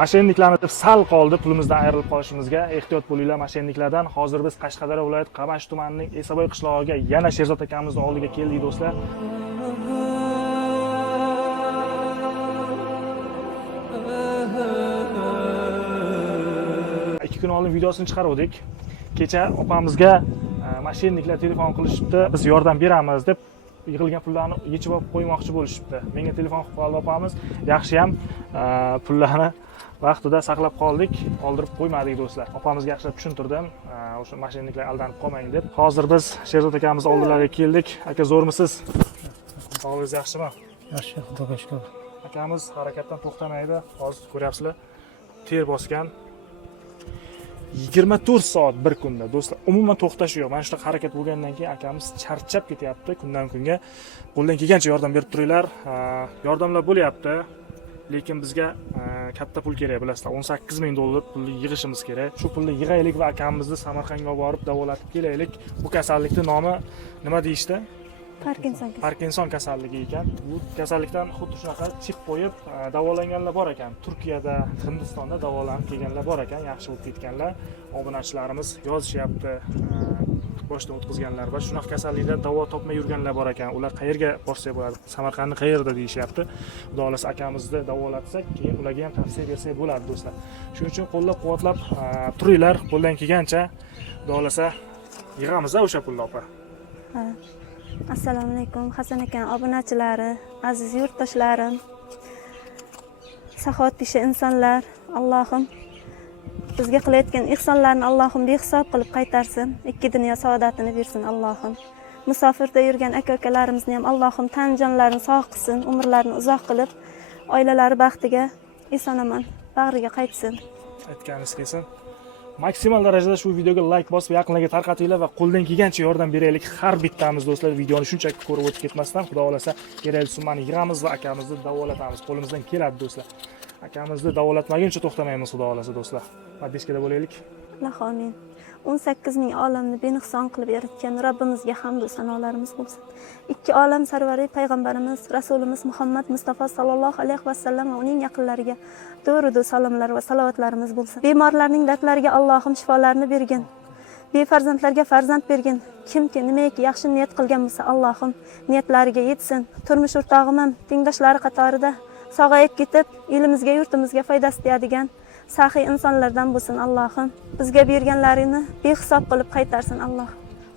Mashinniklarni deb sal qoldi pulimizdan ayrilib qolishimizga. Ehtiyot bo'linglar mashinniklardan. Hozir biz Qashqadaryo viloyati Qamash tumanining Esaboy qishlog'iga yana Sherzod akamizning oldiga keldik do'stlar. 2 kun oldin videosini chiqardik. Kecha opamizga mashinniklar telefon qilishibdi, biz yordam beramiz deb yig'ilgan pullarni yechib olib qo'ymoqchi bo'lishibdi. Menga telefon qilib qoldi opamiz. Yaxshi ham pullarni vaqtida saqlab qoldik, qoldirib qo'ymadik do'stlar. Opamizga yaxshilab tushuntirdim, o'sha mashinniklar aldanib qolmang deb. Hozir biz Sherzod akamiz oldilariga keldik. Aka, zo'rmisiz? Sog'lig'ingiz yaxshimi? Yaxshi, xudoga shukr. Akamiz harakatdan to'xtamaydi. Hozir ko'ryapsizlar, ter bosgan. 24 soat bir kunda do'stlar, umuman to'xtash yo'q. Mana shunaqa harakat bo'lgandan keyin akamiz charchab ketyapti. Kundan kunga qo'ldan kelgancha yordam berib turinglar. Yordamlar bo'lyapti, lekin bizga katta pul kerak, bilasizlar. 18 ming dollar pulni yig'ishimiz kerak. Shu pulni yig'aylik va akamizni Samarqandga olib borib davolatib kelaylik. Bu kasallikning nomi nima deyishdi? Parkinson kasalligi ekan. Bu kasallikdan xuddi shunaqa chip qo'yib davolanganlar bor ekan. Turkiyada, Hindistonda davolanib kelganlar bor ekan, yaxshi bo'lib ketganlar. Obunachilarimiz yozishyapti, boshdan o'tkazganlar va shunaqa kasallikdan davo topmay yurganlar bor ekan. Ular qayerga borsa bo'ladi? Samarqandning qayerida deyishyapti. Xudo xolasa akamizni davolatsak, keyin ularga ham tavsiya bersak bo'ladi do'stlar. Shuning uchun qo'llab-quvvatlab turinglar, qo'ldan kelgancha. Xudo xolasa yig'amiz o'sha pulni, opa. Ha. Assalomu alaykum Hasan aka obunachilari, aziz yurtdoshlarim, saxovatpesha insonlar. Allohim bizga qilayotgan ihsonlarni Allohim behisob qilib qaytarsin. Ikki dunyo saodatini bersin Allohim. Musofirda yurgan aka-ukalarimizni ham Allohim tan jonlarini sog' qilsin, umrlarini uzoq qilib, oilalari baxtiga eson-omon bag'riga qaytsin. Aytganingiz kelsin. Maksimal darajada shu videoga like bosib, yaqinlarga tarqatinglar va qo'ldan kelgancha yordam beraylik. Har bittamiz do'stlar videoni shunchaki ko'rib o'tib ketmasdan, Xudo xolasa kerakli summani yig'amiz va akamizni davolatamiz. Qo'limizdan keladi do'stlar. Akamizni davolatmaguncha to'xtamaymiz, Xudo xolasa do'stlar. Maddiskada bo'laylik. Alloh amin. 18 ming olamni benuqson qilib yaratgan Robbimizga hamd va sanolarimiz bo'lsin. Ikki olam sarvari payg'ambarimiz Rasulimiz Muhammad Mustafa sallallohu alayhi va sallam va uning yaqinlariga do'ru salomlar va salovatlarimiz bo'lsin. Bemorlarning dardlariga Allohim shifolarni bergin. Befarzandlarga farzand bergin. Kimki nimaiki yaxshi niyat qilgan bo'lsa, Allohim niyatlariga yetsin. Turmush o'rtog'im ham tengdoshlari qatorida sog'ayib ketib, elimizga, yurtimizga foydasi tegadigan saxiy insonlardan bo'lsin Allohim. Bizga berganlarini behisob qilib qaytarsin Alloh.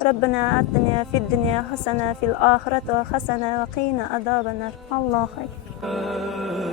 Robbina atina fid dunya hasana fil oxirati hasana va qina azobannar. Allohu akbar.